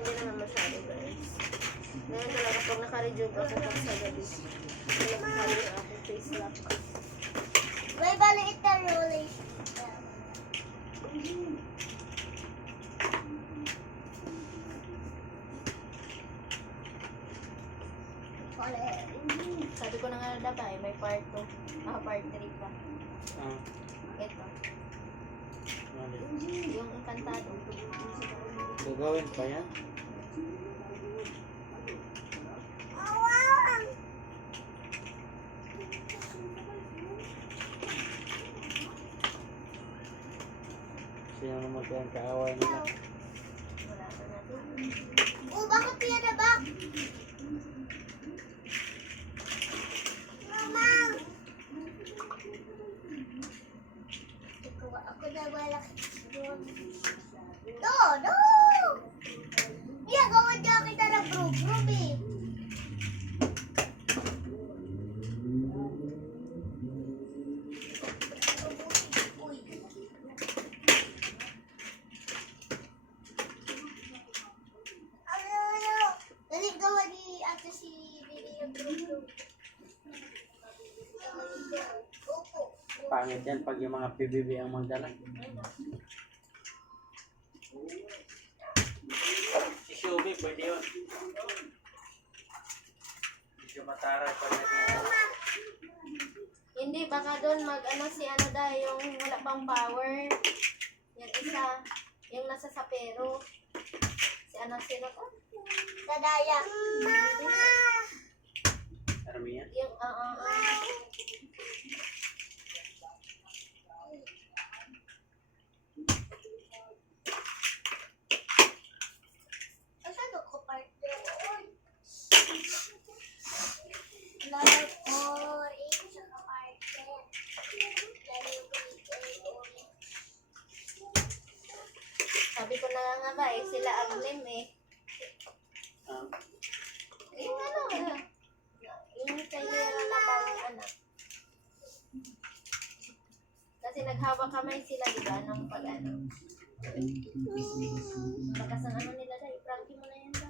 Hindi naman masyado guys. Ngayon talaga pag naka-rejuve ako pag sa gabi. Wala makakali na akong face lock. May baliit na rolling. Sabi ko na nga na dapat may part 2. Part 3 pa. Ito. Yung Encantado. Gagawin pa yan? Sino naman kaya ang kaaway nila? Wala pa natin. Oh, bakit piyada ba? Mama! Ako na malaki. No! Iya, gawin niya kita ng bro-bro eh. Dali gawa ni ate si Bibi yung bro-bro. Opo. Pangit yan pag yung mga PBB ang magdala. Si Shubi, pwede yun. Hindi siya mataray pag naging... Hindi, baka doon mag-ano si ano dahil yung wala pang power. Yung isa, yung nasa sapero. Si ano, sino to? Dadaya. Army yan? Yung, Ano ko parte doon? Love orange sa parte. sabi ko na nga ba eh, sila Aglim eh. Yung ano, yung kay Lera na parang anak. Kasi naghawak kamay sila, di ba, nung pag-ano. Bakas ang ano nila dahil, Frankie mo na yan ba?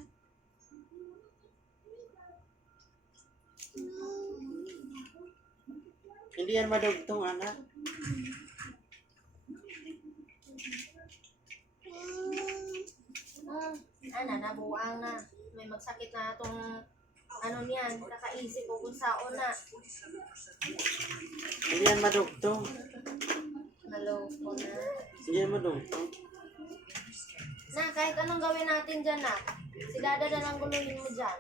Hindi yan madugtong, anak. Ano, nabuang na. May magsakit na itong ano niyan, kakaisip ko kung saan na. Hindi yan madugtong. Naloko na. Hindi yan madugtong. Na, kahit anong gawin natin dyan na. Si Dada na lang guluhin mo dyan.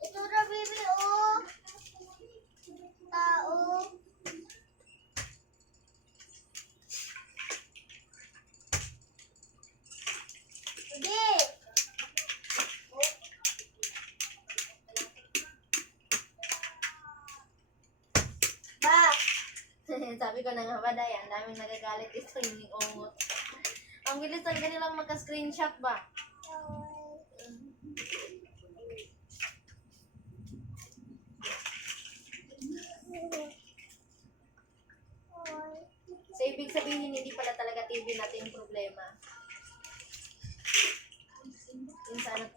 Ito na, baby, oh. Tao. Hindi. Ba. Sabi ko na nga ba, Day, ang daming nagagalit dito yung ungot. Ang bilis talaga nilang magka-screenshot ba? So, ibig sabihin, hindi pala talaga TV natin yung problema. Yung sana